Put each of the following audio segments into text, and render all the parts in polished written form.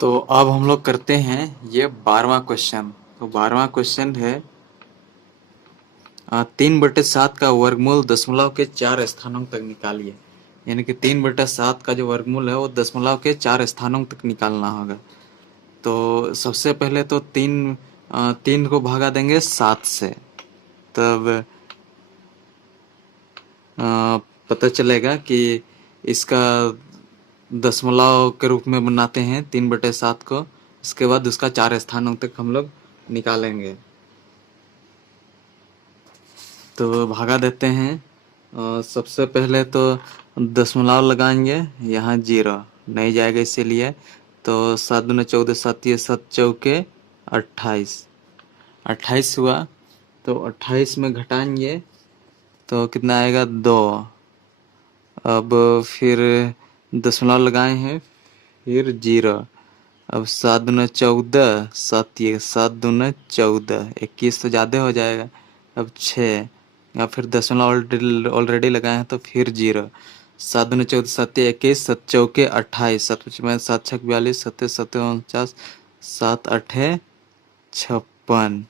तो अब हम लोग करते हैं ये 12वां क्वेश्चन। तो 12वां क्वेश्चन है 3/7 का वर्गमूल दशमलव के 4 स्थानों तक निकालिए। यानी कि 3/7 का जो वर्गमूल है वो दशमलव के 4 स्थानों तक निकालना होगा। तो सबसे पहले तो 3 को भागा देंगे 7 से, तब पता चलेगा कि इसका दशमलव के रूप में बनाते हैं 3/7 को। इसके बाद उसका 4 स्थानों तक हम लोग निकालेंगे। तो भागा देते हैं। सबसे पहले तो दशमलव लगाएंगे, यहाँ 0 नहीं जाएगा इसीलिए। तो 7 दूना 14, 7 ये 7 चौके 28, 28 हुआ। तो 28 में घटाएंगे तो कितना आएगा 2। अब फिर दशमलव लगाए हैं, फिर 0। अब 7 दूना 14, 7 ये 7 दूना 14, 21 तो ज़्यादा हो जाएगा। अब 6, या फिर दशमलव ऑलरेडी लगाए हैं तो फिर 0। 7 दूना 14, 7 ये 21, 7 चौके 28, 7 5 7 6 42, 7 7 49, 7 8 56,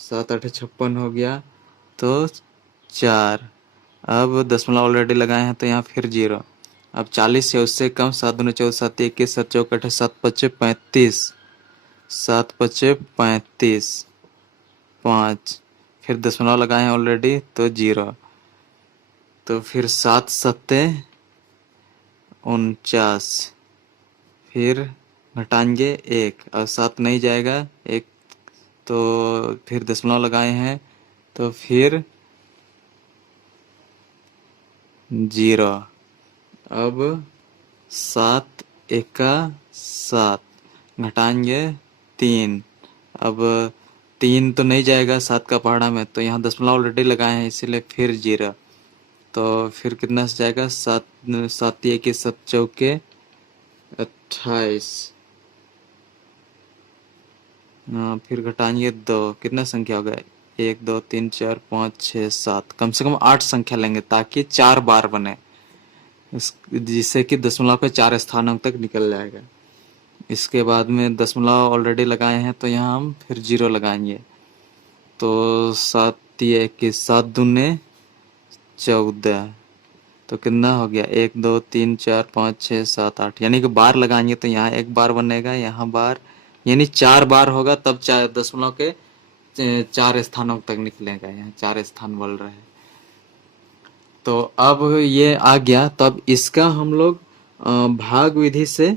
7 8 56 हो गया। तो 4। अब दशमलव ऑलरेडी लगाए हैं तो यहाँ फिर 0। अब 40 या उससे कम, 7 दूना 14, 7 21, 7 चौके 28, 7 5 35, 7 5 35, 5। फिर दशमलव लगाए हैं ऑलरेडी तो 0। तो फिर 7 7 49, फिर घटाएंगे 1 और 7 नहीं जाएगा 1। तो फिर दशमलव लगाए हैं तो फिर 0। अब 7 एका 7, घटाएंगे 3। अब 3 तो नहीं जाएगा 7 का पहाड़ा में, तो यहाँ दशमलव ऑलरेडी लगाए हैं इसीलिए फिर 0। तो फिर कितना से जाएगा 7 7 ये के 7 चौके 28। फिर घटाएंगे 2, कितना संख्या होगा 1 2 3 4 5 6 7, कम से कम 8 संख्या लेंगे ताकि 4 बार बने, जिससे कि दशमलव के 4 स्थानों तक निकल जाएगा। इसके बाद में दशमलव ऑलरेडी लगाए हैं तो यहाँ हम फिर 0 लगाएंगे। तो 7 ये के 7 दूने 14, तो कितना हो गया 1 2 3 4 5 6 7 8, यानी कि बार लगाएंगे तो यहाँ 1 बार बनेगा, यहाँ बार, यानी 4 बार होगा तब दशमलव के 4 स्थानों तक निकलेगा। यहाँ 4 स्थान बोल रहे हैं। तो अब ये आ गया, तब इसका हम लोग भाग विधि से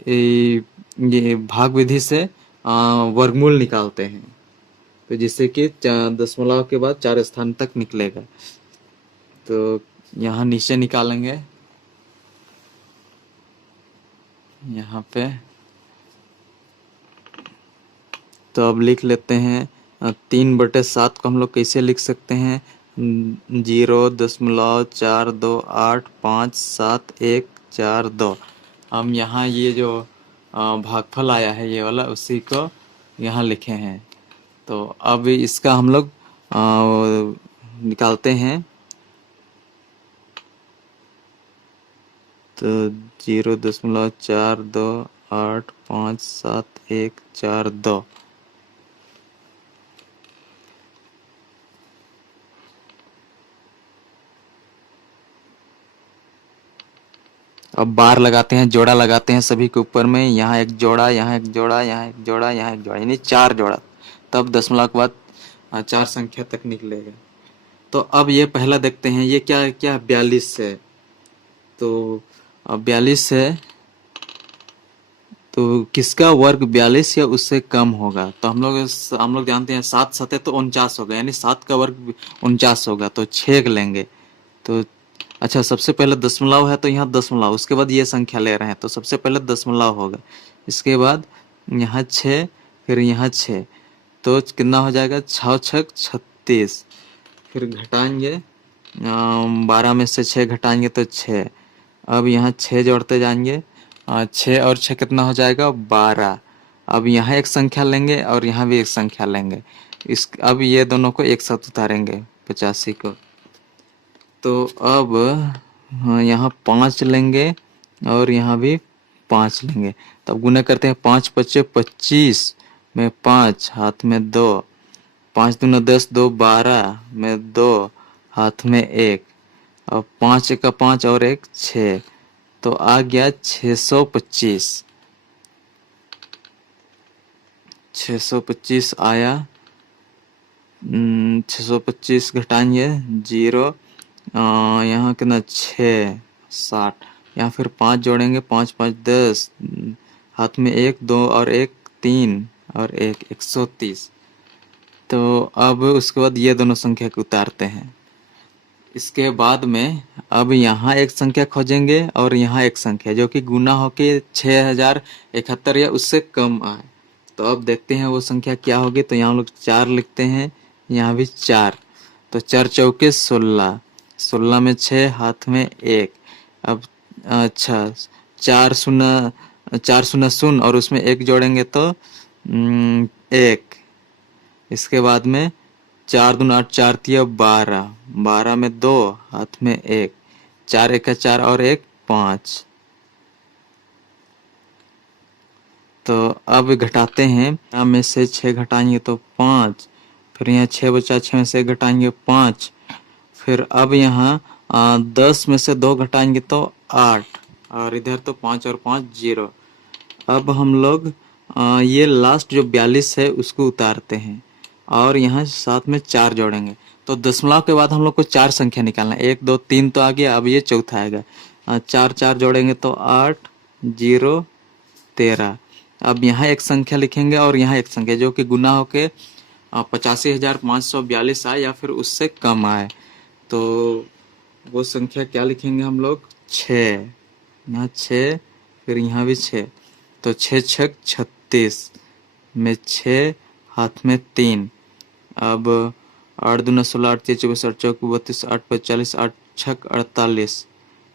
ये भाग विधि से वर्गमूल निकालते हैं, तो जिससे कि दशमलव के बाद 4 स्थान तक निकलेगा। तो यहाँ नीचे निकालेंगे, यहाँ पे। तो अब लिख लेते हैं 3/7 को हम लोग कैसे लिख सकते हैं, 0.428571 हम यहाँ ये जो भागफल आया है ये वाला, उसी को यहाँ लिखे हैं। तो अब इसका हम लोग निकालते हैं। तो 0.42857142। अब बार लगाते हैं, जोड़ा लगाते हैं सभी के ऊपर में, यहाँ एक जोड़ा, यहाँ एक जोड़ा, यहाँ एक जोड़ा, यहाँ एक जोड़ा, यानी 4 जोड़ा, तब दशमलव के बाद 4 संख्या तक निकलेगा। तो अब ये पहला देखते हैं, ये क्या क्या 42 है। तो 42 है तो किसका वर्ग 42 या उससे कम होगा। तो हम लोग जानते हैं 7 7 तो 49 होगा, यानी 7 का वर्ग 49 होगा, तो 6 लेंगे। तो अच्छा, सबसे पहले दशमलव है तो यहाँ दशमलव, उसके बाद ये संख्या ले रहे हैं तो सबसे पहले दशमलव होगा, इसके बाद यहाँ 6, फिर यहाँ 6, तो कितना हो जाएगा 6 6 36। फिर घटाएंगे 12 में से 6 घटाएंगे तो 6। अब यहाँ 6 जोड़ते जाएंगे, 6 और 6 कितना हो जाएगा 12। अब यहाँ एक संख्या लेंगे और यहाँ भी एक संख्या लेंगे। अब ये दोनों को एक साथ उतारेंगे 85 को। तो अब यहाँ 5 लेंगे और यहाँ भी 5 लेंगे। तब गुना करते हैं, 5 पच्चे 25 में 5 हाथ में 2, 5 दूना 10, 2 12 में 2 हाथ में 1, और 5 का 5 और 1 6, तो आ गया 625। 625 आया। 625 घटाएंगे 0, यहाँ कितना 6 60, यहाँ फिर 5 जोड़ेंगे, 5 5 10, हाथ में 1 2 और 1 3 और 1 130। तो अब उसके बाद ये दोनों संख्या को उतारते हैं। इसके बाद में अब यहाँ एक संख्या खोजेंगे और यहाँ एक संख्या जो कि गुना होके 6071 या उससे कम आए। तो अब देखते हैं वो संख्या क्या होगी। तो यहाँ हम लोग 4 लिखते हैं, यहाँ भी 4, तो 4 चौके 16, 16 में 6 हाथ में 1। अब अच्छा 4 शून्य शून्य और उसमें 1 जोड़ेंगे तो 1। इसके बाद में 4 दूना 8, 4 तिया 12, 12 में 2 हाथ में 1, 4 1 4 और 1 5। तो अब घटाते हैं, यहाँ में से 6 घटाएंगे तो 5, फिर यहाँ 6 बचा, 6 में से 1 घटाएंगे 5, फिर अब यहाँ 10 में से 2 घटाएंगे तो 8, और इधर तो 5 और 5 0। अब हम लोग ये लास्ट जो 42 है उसको उतारते हैं और यहाँ साथ में 4 जोड़ेंगे। तो दशमलव के बाद हम लोग को 4 संख्या निकालना है, 1 2 3 तो आ गया, अब ये चौथा आएगा। 4 4 जोड़ेंगे तो 8 0 13। अब यहाँ एक संख्या लिखेंगे और यहाँ एक संख्या जो कि गुना होके 85,542 आए या फिर उससे कम आए। तो वो संख्या क्या लिखेंगे हम लोग, 6, यहाँ 6, फिर यहाँ भी 6, तो 6 छक 36 में 6 हाथ में 3। अब 8 दूना 16, 8 तिया 24, 8 चौक 32, 8 5 40, 8 छक 48,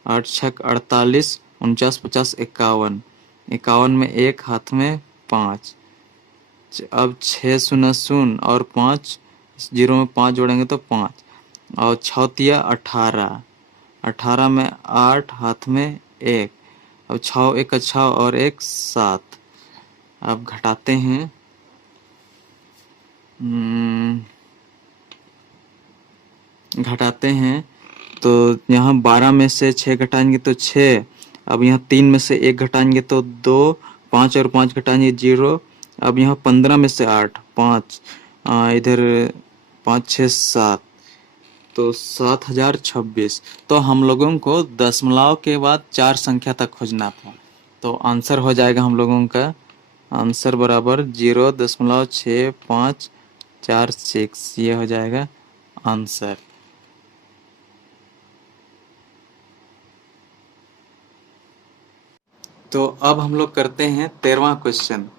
8 छक 48, 49 50 51, 51 में 1 हाथ में 5। अब 6 शून्य शून्य और 5, 0 में 5 जोड़ेंगे तो 5, और 6 तिया 18, 18 में 8 हाथ में 1, अब 6 1 6 और 1 7। अब घटाते हैं, तो यहाँ 12 में से 6 घटाएंगे तो 6, अब यहाँ 3 में से 1 घटाएंगे तो 2, 5 और 5 घटाएंगे 0। अब यहाँ 15 में से 8 5, इधर 5 6 7, तो 7026। तो हम लोगों को दशमलव के बाद 4 संख्या तक खोजना था। तो आंसर हो जाएगा हम लोगों का, आंसर बराबर 0.6546, ये हो जाएगा आंसर। तो अब हम लोग करते हैं 13वां क्वेश्चन।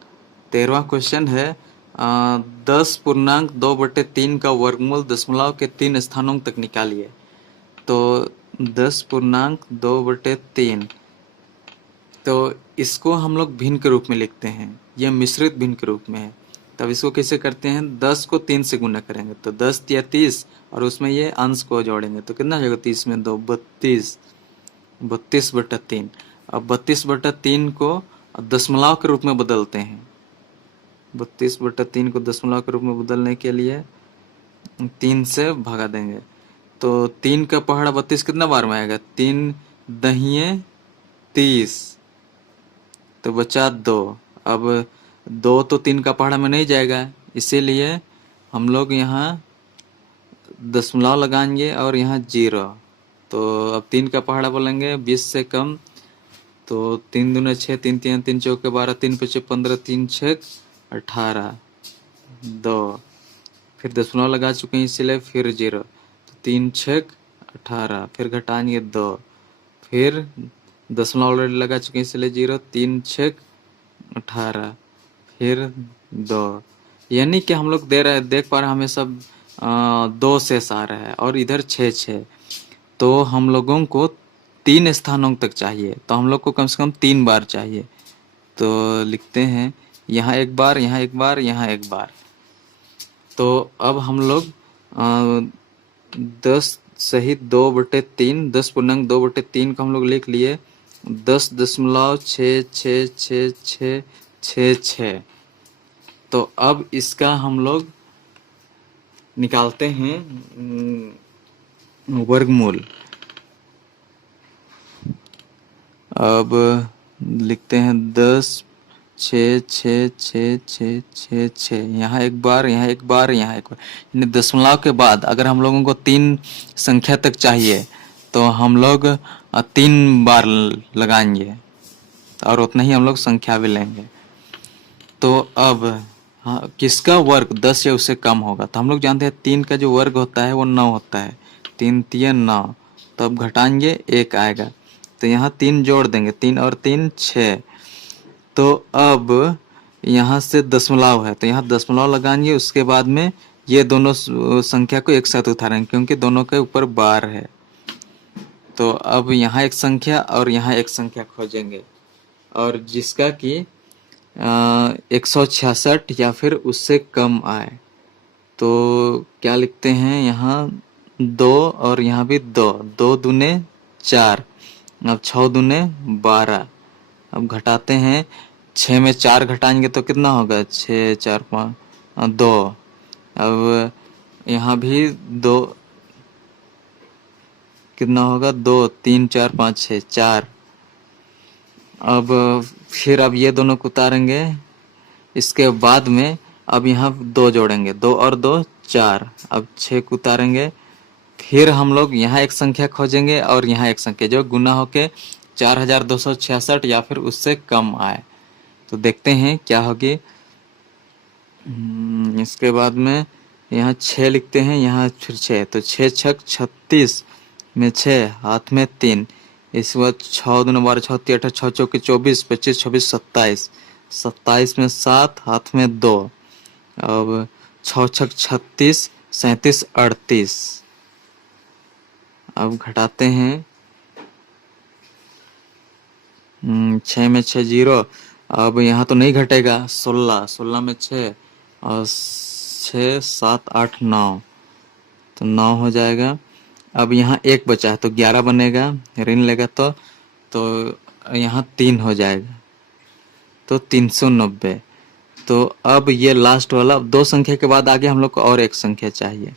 13वां क्वेश्चन है 10.2/3 का वर्गमूल दशमलव के 3 स्थानों तक निकालिए। तो 10.2/3, तो इसको हम लोग भिन्न के रूप में लिखते हैं, यह मिश्रित भिन्न के रूप में है। तब इसको कैसे करते हैं, 10 को 3 से गुना करेंगे तो 10 या 30, और उसमें ये अंश को जोड़ेंगे तो कितना हो जाएगा, 30 में 2 32, 32/3। अब 32/3 को दशमलव के रूप में बदलते हैं। 32/3 को दशमलव के रूप में बदलने के लिए 3 से भगा देंगे, तो 3 का पहाड़ा 32 कितना बार में आएगा, 3 दहिए 30, तो बचा 2। अब 2 तो 3 का पहाड़ा में नहीं जाएगा, इसीलिए हम लोग यहाँ दशमलव लगाएंगे और यहाँ 0। तो अब 3 का पहाड़ा बोलेंगे 20 से कम, तो 3 दूना 6, 3 3 3 चौके 12, 3 5 15, 3 6 18, 2, फिर दशमलव लगा चुके हैं इसलिए फिर 0, तो 3 6 18, फिर घटाएंगे 2, फिर दशमलव ऑलरेडी लगा चुके हैं इसलिए 0, 3 6 18, फिर 2। यानी कि हम लोग देख पा रहे हैं हमें सब 2 शेष आ रहा है और इधर 6 6। तो हम लोगों को 3 स्थानों तक चाहिए, तो हम लोग को कम से कम 3 बार चाहिए। तो लिखते हैं यहाँ एक बार, यहाँ एक बार, यहाँ एक बार। तो अब हम लोग 10 सहित 2/3, 10.2/3 को हम लोग लिख लिए। 10.6666666। तो अब इसका हम लोग निकालते हैं वर्गमूल। अब लिखते हैं 10.6666666। यहाँ एक बार, यहाँ एक बार, यहाँ एक बार। यानी दशमलव के बाद अगर हम लोगों को 3 संख्या तक चाहिए तो हम लोग 3 बार लगाएंगे और उतना ही हम लोग संख्या भी लेंगे। तो अब हाँ, किसका वर्ग 10 या उससे कम होगा? तो हम लोग जानते हैं 3 का जो वर्ग होता है वो 9 होता है। 3 तिया 9। तो अब घटाएंगे 1 आएगा। तो यहाँ 3 जोड़ देंगे, 3 और 3 6। तो अब यहाँ से दशमलव है तो यहाँ दशमलव लगाएंगे, उसके बाद में ये दोनों संख्या को एक साथ उतारेंगे क्योंकि दोनों के ऊपर बार है। तो अब यहाँ एक संख्या और यहाँ एक संख्या खोजेंगे और जिसका कि 166 या फिर उससे कम आए। तो क्या लिखते हैं यहाँ 2 और यहाँ भी 2। 2 दूने 4। अब 6 दूने 12। अब घटाते हैं, 6 में 4 घटाएंगे तो कितना होगा? 6 4 5 2। अब यहाँ भी 2 कितना होगा? 2 3 4 5 6 4। अब फिर अब ये दोनों को उतारेंगे, इसके बाद में अब यहाँ 2 जोड़ेंगे, 2 और 2 4। अब 6 को उतारेंगे, फिर हम लोग यहाँ एक संख्या खोजेंगे और यहाँ एक संख्या जो गुना होके 4266 या फिर उससे कम आए। तो देखते हैं क्या होगी। इसके बाद में यहाँ 6 लिखते हैं, यहाँ फिर 6। तो 6 छक 36 में 6, हाथ में 3। इसके बाद 6 दूना 12, 6 3 18, 6 चौके 24, 25 26 27। 27 में 7, हाथ में 2। अब 6 छक 36, 37 38। अब घटाते हैं, 6 में 6 0। अब यहाँ तो नहीं घटेगा, 16। 16 में 6 और 6 7 8 9। तो 9 हो जाएगा। अब यहाँ 1 बचा है तो 11 बनेगा, ऋण लेगा तो यहाँ 3 हो जाएगा, तो 390। तो अब ये लास्ट वाला, 2 संख्या के बाद आगे हम लोग को और एक संख्या चाहिए।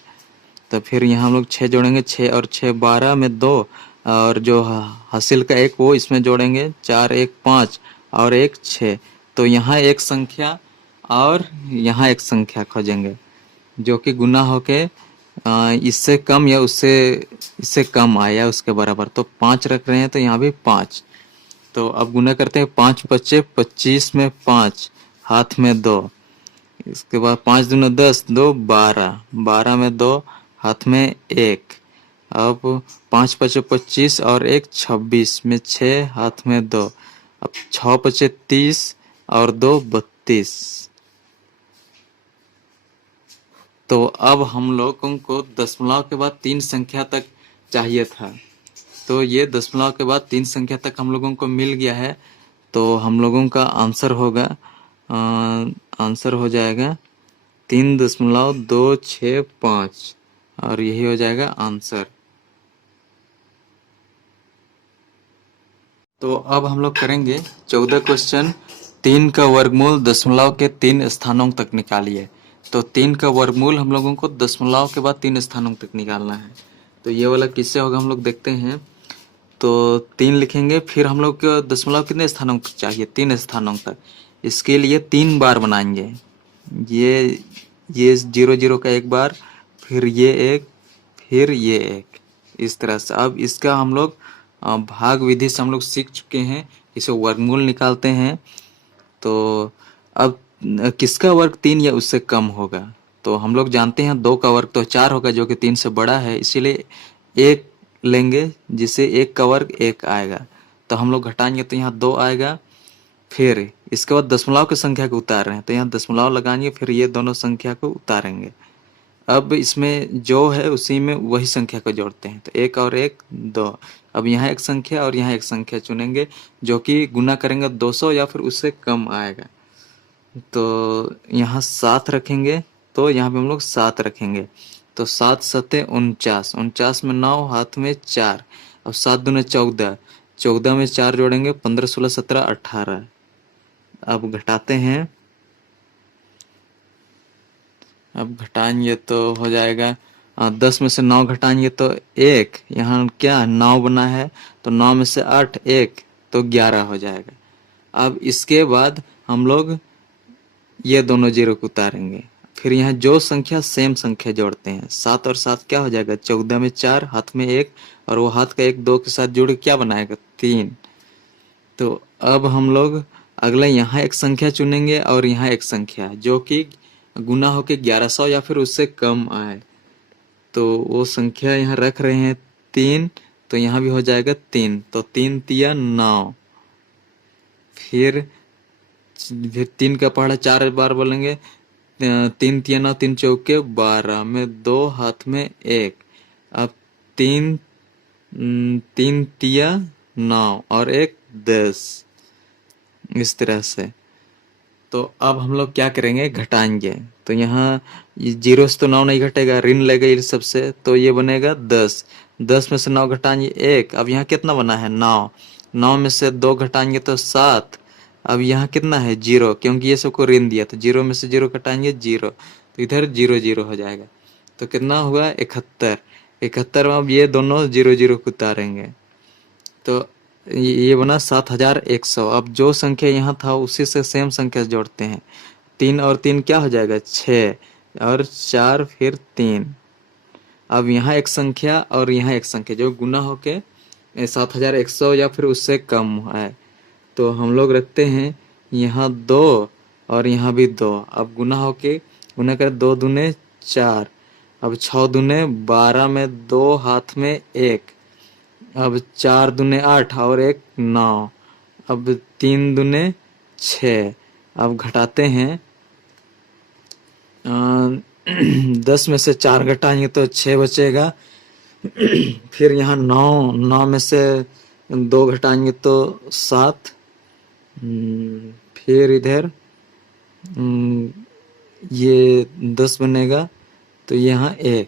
तो फिर यहाँ हम लोग 6 जोड़ेंगे, 6 और 6 12 में 2 और जो हासिल का 1 वो इसमें जोड़ेंगे, 4 1 5 और 1 6। तो यहाँ एक संख्या और यहाँ एक संख्या खोजेंगे जो कि गुना होके इससे कम या इससे कम आए या उसके बराबर। तो 5 रख रहे हैं तो यहाँ भी 5। तो अब गुना करते हैं, 5 बचे 25 में 5, हाथ में 2। इसके बाद 5 दूना 10, 2 12। 12 में 2, हाथ में 1। अब 5 बचे 25 और 1 26 में 6, हाथ में 2। अब 6 बचे 30 और 2 32। तो अब हम लोगों को दशमलव के बाद 3 संख्या तक चाहिए था। तो ये दशमलव के बाद 3 संख्या तक हम लोगों को मिल गया है। तो हम लोगों का आंसर होगा, आंसर हो जाएगा 3.265 और यही हो जाएगा आंसर। तो अब हम लोग करेंगे 14 क्वेश्चन। 3 का वर्गमूल दशमलव के 3 स्थानों तक निकालिए। तो 3 का वर्गमूल हम लोगों को दशमलव के बाद 3 स्थानों तक निकालना है। तो ये वाला किससे होगा हम लोग देखते हैं। तो 3 लिखेंगे, फिर हम लोग को दशमलव कितने स्थानों तक चाहिए? 3 स्थानों तक। इसके लिए 3 बार बनाएंगे। ये 0 0 का 1 बार, फिर ये 1, फिर ये 1, इस तरह से। अब इसका हम लोग भाग विधि से हम लोग सीख चुके हैं, इसे वर्गमूल निकालते हैं। तो अब किसका वर्ग 3 या उससे कम होगा? तो हम लोग जानते हैं 2 का वर्ग तो 4 होगा जो कि 3 से बड़ा है, इसीलिए 1 लेंगे जिसे 1 का वर्ग 1 आएगा। तो हम लोग घटाएंगे तो यहाँ 2 आएगा। फिर इसके बाद दशमलव की संख्या को उतार रहे हैं तो यहाँ दशमलव लगाएंगे, फिर ये दोनों संख्या को उतारेंगे। अब इसमें जो है उसी में वही संख्या को जोड़ते हैं। तो 1 और 1 2। अब यहाँ एक संख्या और यहाँ एक संख्या चुनेंगे जो कि गुना करेंगे 200 या फिर उससे कम आएगा। तो यहाँ 7 रखेंगे, तो यहाँ पे हम लोग 7 रखेंगे। तो 7 7 49, 49 में 9, हाथ में 4। अब 7 दूने 14, 14 में 4 जोड़ेंगे, 15 16 17 18। अब घटाते हैं, अब घटाएंगे तो हो जाएगा 10 में से 9 घटाएंगे तो 1, यहाँ क्या 9 बना है, तो 9 में से 8 1 तो 11 हो जाएगा। अब इसके बाद हम लोग ये दोनों जीरो को उतारेंगे, फिर यहाँ जो संख्या सेम संख्या जोड़ते हैं। 7 और 7 क्या हो जाएगा, 14 में 4, हाथ में 1, और वो हाथ का 1 2 के साथ जुड़ के क्या बनाएगा 3। तो अब हम लोग अगला यहाँ एक संख्या चुनेंगे और यहाँ एक संख्या जो कि गुना होके 1100 या फिर उससे कम आए, तो वो संख्या यहाँ रख रहे हैं 3, तो यहाँ भी हो जाएगा 3, तो 3 तिया 9। फिर 3 का पहाड़ा 4 बार बोलेंगे, 3 तिया 9, 3 चौके 12 में 2, हाथ में 1। अब 3 3 तिया 9 और 1 10, इस तरह से। तो अब हम लोग क्या करेंगे, घटाएंगे। तो यहाँ जीरो से तो 9 नहीं घटेगा, ऋण लेगा ये सबसे, तो ये बनेगा 10। 10 में से 9 घटाएंगे 1, अब यहाँ कितना बना है 9। 9 में से 2 घटाएंगे तो 7। अब यहाँ कितना है 0, क्योंकि ये सबको ऋण दिया, तो 0 में से 0 घटाएंगे 0, तो इधर 0 0 हो जाएगा। तो कितना हुआ 71। 71 में अब ये दोनों 0 0 को उतारेंगे, तो ये बना 7100। अब जो संख्या यहाँ था उसी से सेम संख्या जोड़ते हैं। 3 और 3 क्या हो जाएगा 6, और 4 फिर 3। अब यहाँ एक संख्या और यहाँ एक संख्या जो गुना होके 7100 या फिर उससे कम है, तो हम लोग रखते हैं यहाँ 2 और यहाँ भी 2। अब गुना होके गुना कर 2 दूने 4, अब 6 दूने 12 में 2, हाथ में 1। अब 4 दूने 8 और 1 9। अब 3 दूने 6। अब घटाते हैं, 10 में से 4 घटाएंगे तो 6 बचेगा। फिर यहाँ 9 में से 2 घटाएंगे तो 7। फिर इधर ये 10 बनेगा, तो यहाँ 1।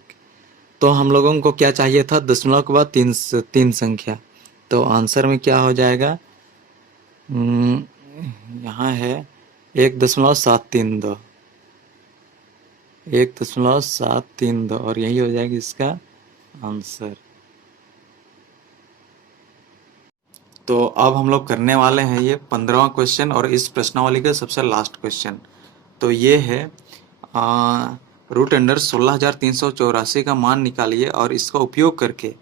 तो हम लोगों को क्या चाहिए था, दशमलव के बाद 3 संख्या। तो आंसर में क्या हो जाएगा, यहाँ है 1.732, 1.732, और यही हो जाएगा इसका आंसर। तो अब हम लोग करने वाले हैं ये 15वां क्वेश्चन और इस प्रश्नावली का सबसे लास्ट क्वेश्चन। तो ये है रूट अंडर 16,384 का मान निकालिए और इसका उपयोग करके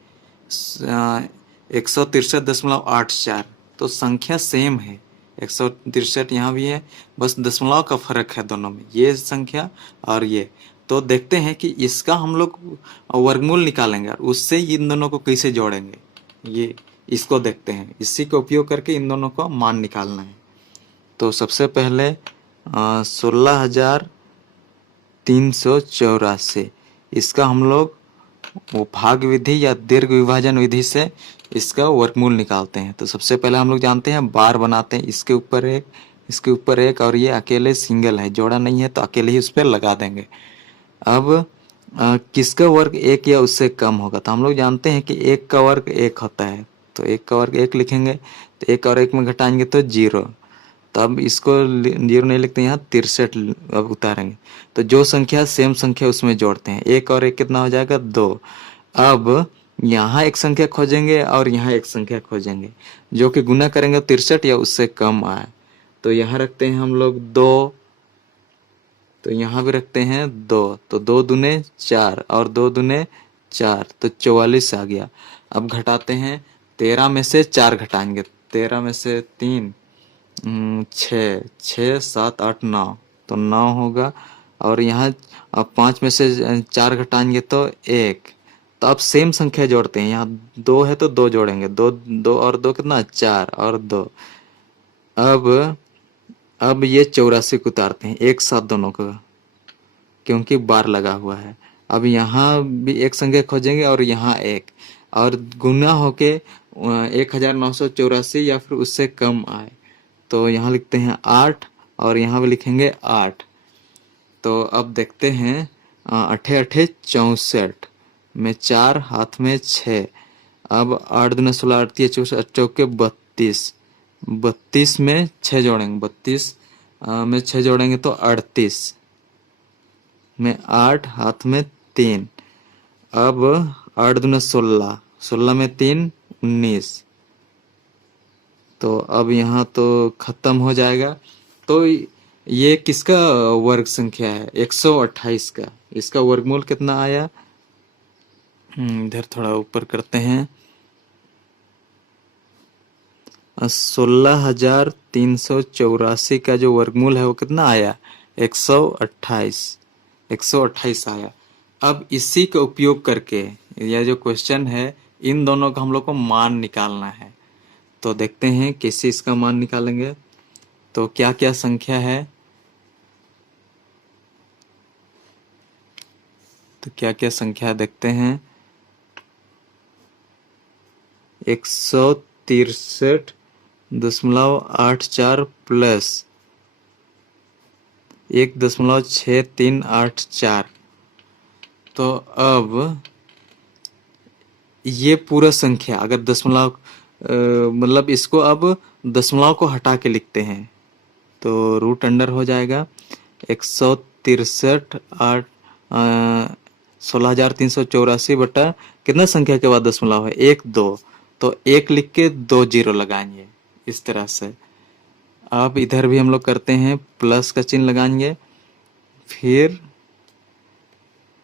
163.84। तो संख्या सेम है, 163 यहाँ भी है, बस दशमलव का फर्क है दोनों में, ये संख्या और ये। तो देखते हैं कि इसका हम लोग वर्गमूल निकालेंगे और उससे इन दोनों को कैसे जोड़ेंगे, ये इसको देखते हैं। इसी का उपयोग करके इन दोनों का मान निकालना है। तो सबसे पहले 16,384, इसका हम लोग वो भाग विधि या दीर्घ विभाजन विधि से इसका वर्गमूल निकालते हैं। तो सबसे पहले हम लोग जानते हैं बार बनाते हैं, इसके ऊपर एक, इसके ऊपर एक, और ये अकेले सिंगल है, जोड़ा नहीं है तो अकेले ही उस पर लगा देंगे। अब किसका वर्ग 1 या उससे कम होगा, तो हम लोग जानते हैं कि 1 का वर्ग 1 होता है, तो 1 का वर्ग 1 लिखेंगे, तो 1 और 1 में घटाएंगे तो 0। तो अब इसको 0 नहीं लिखते, यहाँ 63 अब उतारेंगे। तो जो संख्या सेम संख्या उसमें जोड़ते हैं, 1 और 1 कितना हो जाएगा 2। अब यहाँ एक संख्या खोजेंगे और यहाँ एक संख्या खोजेंगे जो कि गुना करेंगे 63 या उससे कम आए। तो यहाँ रखते हैं हम लोग 2, तो यहाँ भी रखते हैं 2, तो 2 दूने 4 और 2 दूने 4, तो 44 आ गया। अब घटाते हैं, 13 में से 4 घटाएंगे, 13 में से 3 6 6 7 8 9, तो 9 होगा। और यहाँ अब 5 में से 4 घटाएंगे तो 1। तो अब सेम संख्या जोड़ते हैं, यहाँ 2 है तो 2 जोड़ेंगे, 2 2 और 2 कितना 4 और 2। अब ये 84 को उतारते हैं एक साथ दोनों का, क्योंकि बार लगा हुआ है। अब यहाँ भी एक संख्या खोजेंगे और यहाँ एक, और गुना होके 1984 या फिर उससे कम आए, तो यहाँ लिखते हैं 8 और यहाँ भी लिखेंगे 8। तो अब देखते हैं 8 8 64 में 4, हाथ में 6। अब 8 दूना 16, 8 तिया 64, चौके 32, 32 में 6 जोड़ेंगे, 32 में 6 जोड़ेंगे तो 38 में 8, हाथ में 3। अब 8 दूना 16, 16 में 3, 19। तो अब यहाँ तो खत्म हो जाएगा। तो ये किसका वर्ग संख्या है? 128 का। इसका वर्गमूल कितना आया? इधर थोड़ा ऊपर करते हैं। 16,384 का जो वर्गमूल है वो कितना आया? 128, 128 आया। अब इसी का उपयोग करके यह जो क्वेश्चन है, इन दोनों का हम लोग को मान निकालना है। तो देखते हैं कैसे इसका मान निकालेंगे। तो क्या क्या संख्या है? तो क्या क्या संख्या देखते हैं। 163.84 प्लस 1.6384। तो अब ये पूरा संख्या अगर दशमलव मतलब इसको अब दशमलव को हटा के लिखते हैं तो रूट अंडर हो जाएगा 163.8 16,384 बटा कितना संख्या के बाद दशमलव है? 1 2। तो 1 लिख के 2 जीरो लगाएंगे इस तरह से। अब इधर भी हम लोग करते हैं, प्लस का चिन्ह लगाएंगे, फिर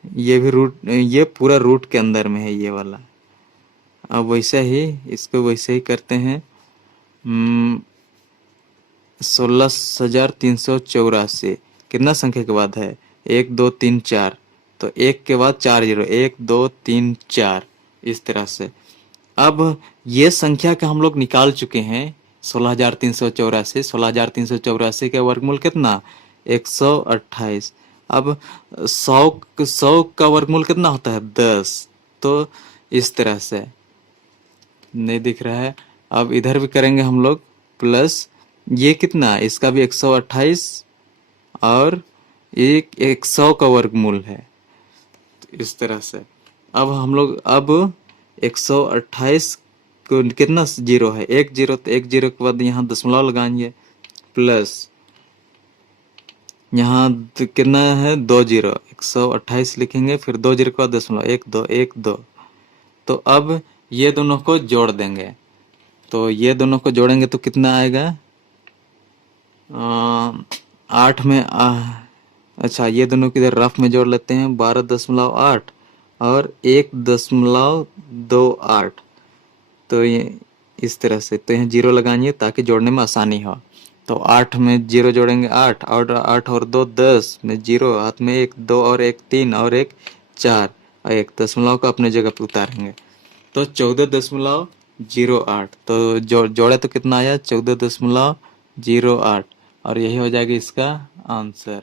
ये भी रूट, ये पूरा रूट के अंदर में है ये वाला। अब वैसे ही इसको वैसे ही करते हैं। 16,384 कितना संख्या के बाद है? 1 2 3 4। तो 1 के बाद 4 जीरो, 1 2 3 4 इस तरह से। अब ये संख्या का हम लोग निकाल चुके हैं 16,384। 16,384 का वर्गमूल कितना? 128। अब 100 का वर्गमूल कितना होता है? 10। तो इस तरह से नहीं दिख रहा है। अब इधर भी करेंगे हम लोग प्लस, ये कितना? इसका भी 128 और एक 100 का वर्गमूल है। तो इस तरह से अब हम लोग अब 128 को कितना जीरो है? 1 जीरो, तो 1 जीरो के बाद यहाँ दशमलव लगाएंगे, प्लस यहाँ कितना है? 2 जीरो, 128 लिखेंगे, फिर 2 जीरो के बाद दशमलव, 1 2 1 2। तो अब ये दोनों को जोड़ देंगे। तो ये दोनों को जोड़ेंगे तो कितना आएगा? 8 में अच्छा ये दोनों की इधर रफ में जोड़ लेते हैं। 12.8 और 1.28। तो ये इस तरह से, तो यहाँ जीरो लगाएंगे ताकि जोड़ने में आसानी हो। तो 8 में जीरो जोड़ेंगे 8, और 8 और 2 10 में जीरो, हाथ में 1 2 और 1 3 और 1 4 और 1 दशमलव को अपने जगह पर उतारेंगे। तो 14.08। तो जोड़े तो कितना आया? 14.08 और यही हो जाएगा इसका आंसर।